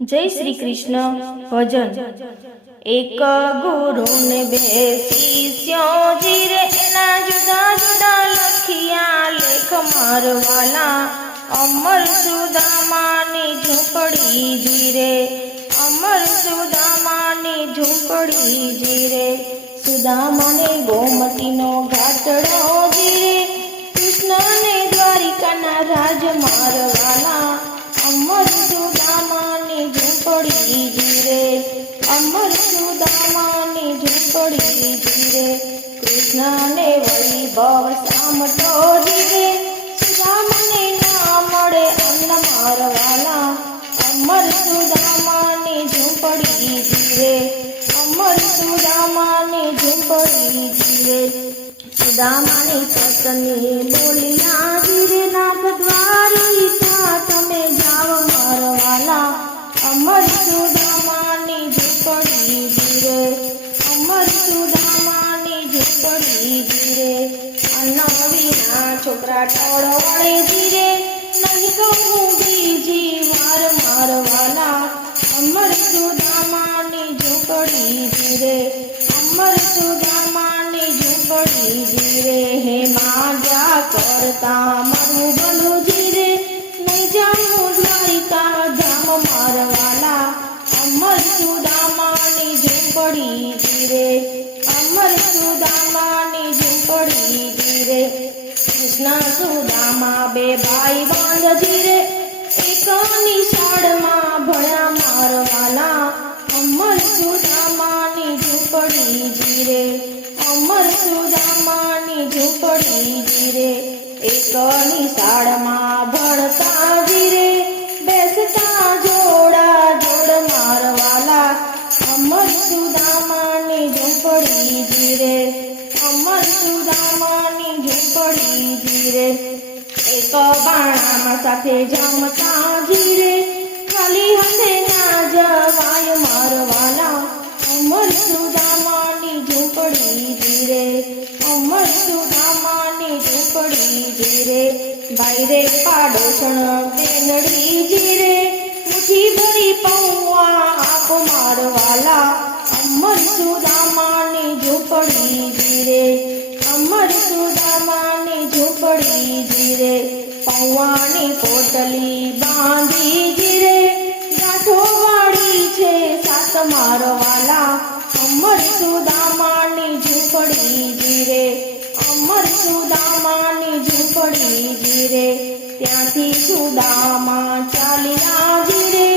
जय श्री कृष्ण भजन। एक गुरु ने बे शिष्यों जी रे एना जुदा जुदा लखिया लेख मारवाला अमर सुदामानी झूंपड़ी जी रे अमर सुदामानी झूंपड़ी जी रे सुदामाने गोमती नो घाटड़ो जी रे कृष्ण ने द्वारिका ना राज मारवाला अमर सुदामानी झूंपड़ी जी रे अमर सुदामानी झूंपड़ी जी रे कृष्ण ने वैभव सामटो जी रे सुदामाने ना मळे अन्न मारवाला अमर सुदामानी झूंपड़ी जी रे अमर सुदामानी झूंपड़ी जी रे सुदामानी पत्नी बोलिया जी रे नाथ द्वारिका तमे जाओ मारवाला अमर सुदामानी झूंपड़ी जी रे अमर सुदामानी झूंपड़ी जी रे अन्न विना छोकरा टोळवळे जी रे नहीं कहूँ बीजी वार मारवाला अमर सुदामानी झूंपड़ी जी रे अमर सुदामानी झूंपड़ी जी रे हे माजा करता मारू भलू जी रे नहीं जाऊँ द्वारिका धाम मारवाला अमर सुदामानी झूंपड़ी जी रे अमर सुदामानी झूंपड़ी जी रे कृष्ण सुदामा बे भाई बांध जी रे एक निशाळमां भळ्या मारवाला अमर सुदामानी झूंपड़ी जी रे अमर सुदामानी झूंपड़ी जी रे एक निशाळमां भळता जी रे बेसता जोड़ा जोड़ मारवाला अमर सुदामानी झूंपड़ी जी रे अमर सुदामानी झूंपड़ी जी रे एक बाणामा साथे जमता जी रे खाली हाथे ना जवाय मारवाला अमर सुदामानी झूंपड़ी जी रे अमर सुदामानी झूंपड़ी जी रे बायरे पाडोशण बेनड़ी जी रे मुठी भरी पौवा आप मारवाला अमर सुदामानी झूंपड़ी जी रे अमर सुदामानी झूंपड़ी जी रे पौवानी पोटली बांधी जी रे गांठो वाળી છે સાત મારવાલા અમર સુદામાની ઝૂંપડી જી રે અમર સુદામાની ઝૂંપડી જી રે ત્યાંથી સુદામા ચાલ્યા જી રે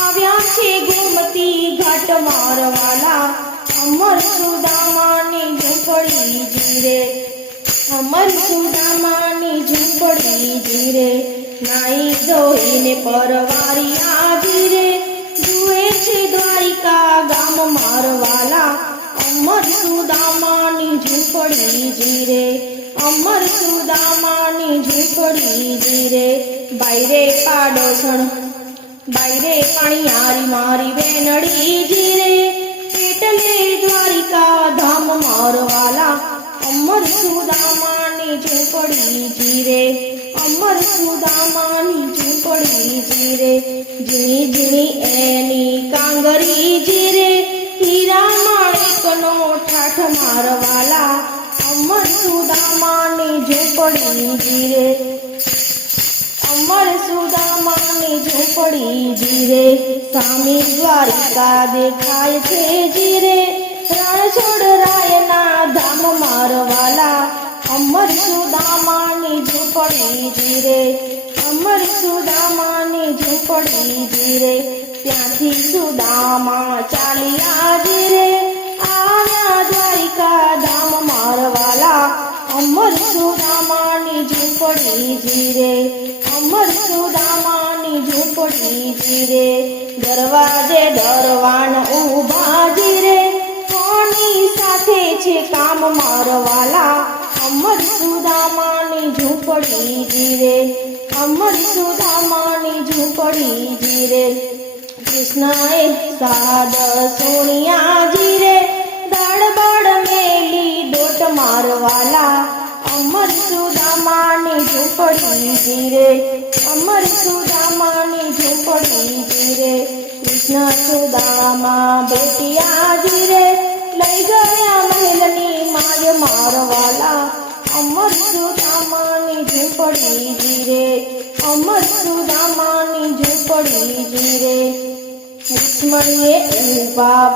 આવ્યા છે ગોમતી ઘાટ મારવાલા અમર સુદામાની ઝૂંપડી જી રે अमर सुदामानी झूंपड़ी जी रे नाई धोईने परवारिया जी रे जुए छे द्वारिका गाम मारवाला अमर सुदामानी झूंपड़ी जी रे अमर सुदामानी झूंपड़ी जी रे बायरे पाडोशण बायरे पाणियारी मारी बेनड़ी जी रे पेटले द्वारिका धाम मारवाला अमर सुदामानी झूंपड़ी जी रे अमर सुदामानी झूंपड़ी जी रे जीणी जीणी एनी कांगरी जी रे हीरा माणिकनो ठाठ मारवाला अमर सुदामानी झूंपड़ी जी रे अमर सुदामानी झूंपड़ी जी रे सामी द्वारिका देखाय छे जी रे रणछोड़रायना धाम मारवाला अमर सुदामानी झूंपड़ी जी रे अमर सुदामानी झूंपड़ी जी रे ત્યાંથી સુદામા ચાલ્યા જી રે આવ્યા દ્વારિકા ધામ મારવાલા અમર સુદામાની ઝૂંપડી જી રે અમર સુદામાની ઝૂંપડી જી રે દરવાજે દરવાન ઊભા જી રે કોની સાથે છે કામ મારવાલા અમર સુદામાની ઝૂંપડી જી રે અમર સુદામાની ઝૂંપડી જી રે કૃષ્ણએ સાદ સોનિયા જી રે દળબડ મેલી દોટ મારવાલા અમર સુદામાની ઝૂંપડી જી રે અમર સુદામાની ઝૂંપડી જી રે કૃષ્ણ સુદામા બેટિયા ધીરે લઈ ગયા મહેલની માય મારવાલા અમર સુદામાની ઝૂંપડી ધીરે અમર સુદામાની ઝૂંપડી ધીરે રૂક્ષ્મણીએ ઉભા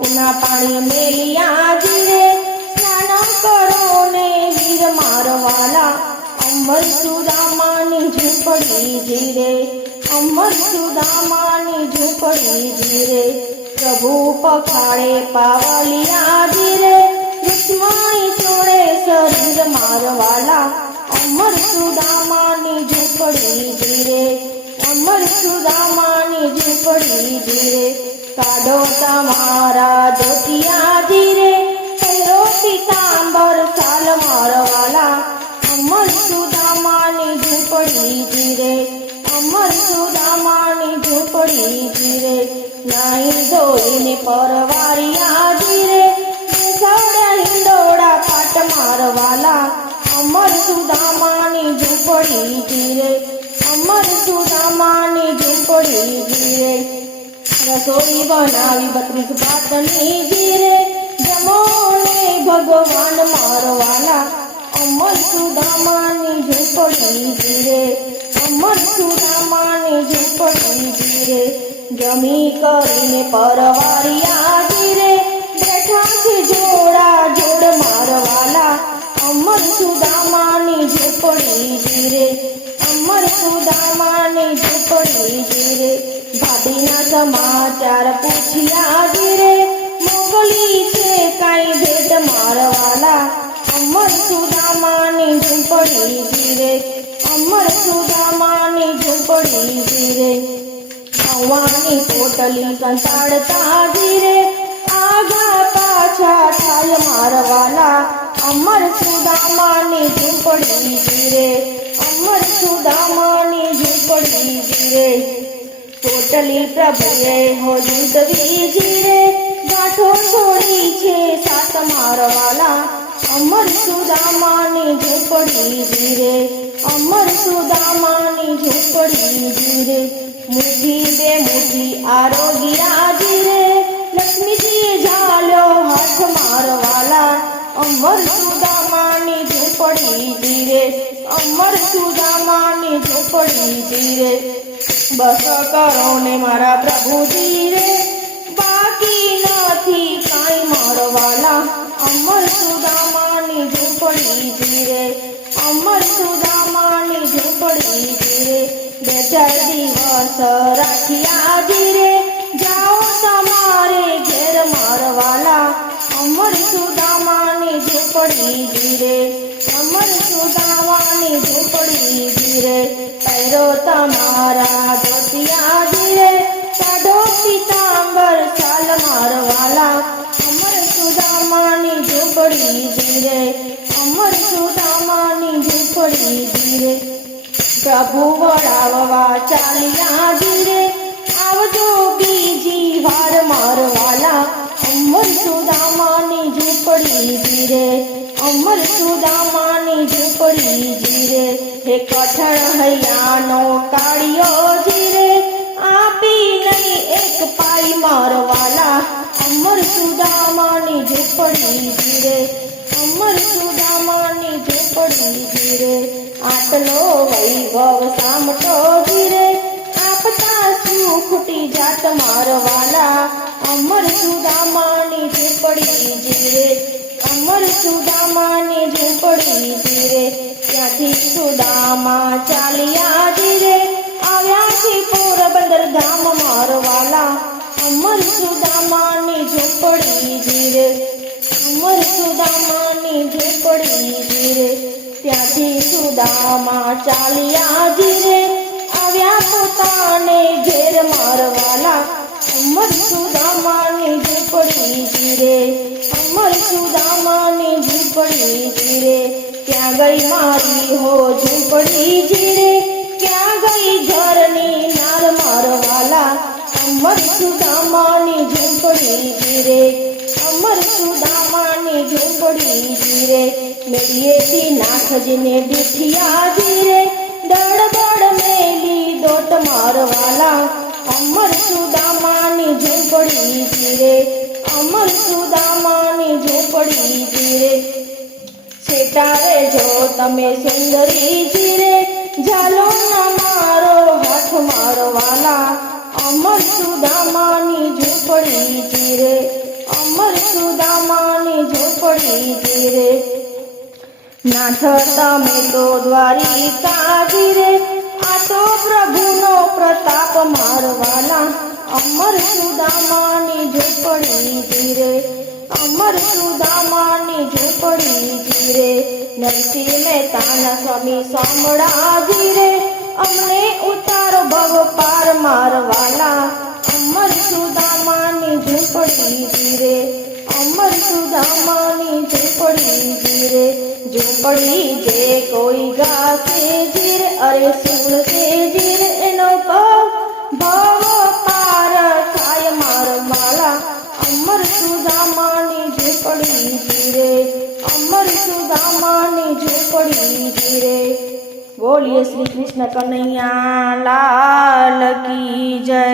ઉના પાણી મેલિયા ધીરે સ્નાન કરો ને વીર મારવાલા અમર સુદામાની ઝૂંપડી ધીરે અમર સુદામાની ઝૂંપડી ધીરે પ્રભુ પખાડે પાવલિયા ધીરે રૂક્ષ્મણી ચોળે શરીર મારવાલા અમર સુદામાની ઝૂંપડી ધીરે અમર સુદામાની ઝૂંપડી ધીરે કાઢો તમારા ધોતિયા ધીરે પહેરો પીતાંબર સાલ મારવાલા અમર સુદામાની ઝૂંપડી ધીરે અમર સુદામાની ઝૂંપડી ધીરે નાઈ ધોઈને પરવારિયા ધીરે બેસાડ્યા હિંડોળા પાટ મારવાલા અમર સુદામાની ઝૂંપડી ધીરે અમર સુદામાની ઝૂંપડી ધીરે રસોઈ બનાવી 32 ભાતની ધીરે જમો ને ભગવાન મારવાલા અમર સુદામાની ઝૂંપડી ધીરે અમર સુદામાની ઝૂંપડી ધીરે જમી કરીને પરવારિયા ધીરે બેઠા છે જોડા જોડ મારવાલા અમર સુદામાની ઝૂંપડી ધીરે અમર સુદામાની ઝૂંપડી ધીરે ભાભીના સમાચાર પૂછ્યા ધીરે મોકલી છે કાંઈ ભેટ મારવાલા અમર સુદામાની ઝૂંપડી ધીરે અમર સુદામાની ઝૂંપડી ધીરે ભવાની પોટલી કંટાળતા ધીરે આગા પાછા ઠાલ મારવાલા અમર સુદામાની ઝૂંપડી ધીરે અમર સુદામાની ઝૂંપડી ધીરે પોટલી પ્રભુએ હોજુદવી ધીરે ગાંઠો છોડી છે સાત મારવાલા અમર સુદામાની ઝૂંપડી ધીરે અમર સુદામાની ઝૂંપડી ધીરે મુઠ્ઠી બે મુઠ્ઠી આરોગ્યા ધીરે લક્ષ્મીજીએ ઝાલ્યો હાથ મારવાલા અમર સુદામાની ઝૂંપડી ધીરે અમર સુદામાની ઝૂંપડી ધીરે બસ કરો ને મારા પ્રભુજી રે બાકી નથી કાંઈ મારવાલા અમર સુદામાની ઝૂંપડી ધીરે અમર સુદામાની ઝૂંપડી ધીરે 2-4 દિવસ રાખ્યા ધીરે જાઓ તમારે ઘેર મારવાલા અમર સુદામાની ઝૂંપડી ધીરે અમર સુદામાની ઝૂંપડી ધીરે પહેરો તમારા ધોતિયા ધીરે કાઢો પીતાંબર સાલ મારવાલા અમર સુદામાની ઝૂંપડી ધીરે અમર સુદામાની ઝૂંપડી ધીરે પ્રભુ વળાવવા ચાલ્યા ધીરે આવજો બીજી વાર મારવાલા અમર સુદામાની ઝૂંપડી ધીરે અમર સુદામાની ઝૂંપડી ધીરે હે કઠણ હૈયાનો કાળિયો ધીરે આપી નહીં એક પાઈ મારવાલા અમર સુદામાની ઝૂંપડી ધીરે અમર સુદામાની ઝૂંપડી ધીરે આટલો વૈભવ સામટો ધીરે આપતા શું ખૂટી જાત મારવાલા અમર સુદામાની ઝૂંપડી ધીરે અમર સુદામાની ઝૂંપડી ધીરે ત્યાંથી સુદામા ચાલ્યા ધીરે આવ્યા છે પોરબંદર ધામ મારવાલા અમર સુદામાની ઝૂંપડી ધીરે અમર સુદામાની ઝૂંપડી ધીરે ત્યાંથી સુદામા ચાલ્યા ધીરે આવ્યા પોતાને ઘેર મારવાલા અમર સુદામાની ઝૂંપડી ધીરે અમર સુદામાની ઝૂંપડી ધીરે ક્યાં ગઈ મારી હો ઝૂંપડી ધીરે ક્યાં ગઈ ઘરની નાર મારવાલા અમર સુદામાની ઝૂંપડી ધીરે અમર સુદામાની ઝૂંપડી ધીરે મેળીએથી નાખજને બીઠિયા ધીરે દડ દડ મેલી દોટ મારવાલા અમર સુદામા ઝૂંપડી જીરે અમર સુદામાની ઝૂંપડી જીરે છેટારે જો તમે સુંદરી જીરે ઝાલો ના મારો હાથ મારવાલા અમર સુદામાની ઝૂંપડી જીરે અમર સુદામાની ઝૂંપડી જીરે નાથ તમે તો દ્વારિકા જીરે આ તો પ્રભુનો પ્રતાપ મારવાલા અમર સુદામાની ઝૂંપડી જીરે અમર સુદામાની ઝૂંપડી જીરે નરસિંહ મહેતાના સ્વામી સાંભળા જીરે અમને ઉતારો ભવ પાર મારવાલા અમર સુદામાની ઝૂંપડી જીરે અમર સુદામાની ઝૂંપડી જીરે ઝૂંપડી જે કોઈ ગાશે જીરે અરે સુણશે જીરે એનો ભાવ પાર થાય મારવાલા અમર સુદામાની ઝૂંપડી જીરે અમર સુદામાની ઝૂંપડી જીરે બોલીએ શ્રી કૃષ્ણ કનૈયા લાલ કી જય।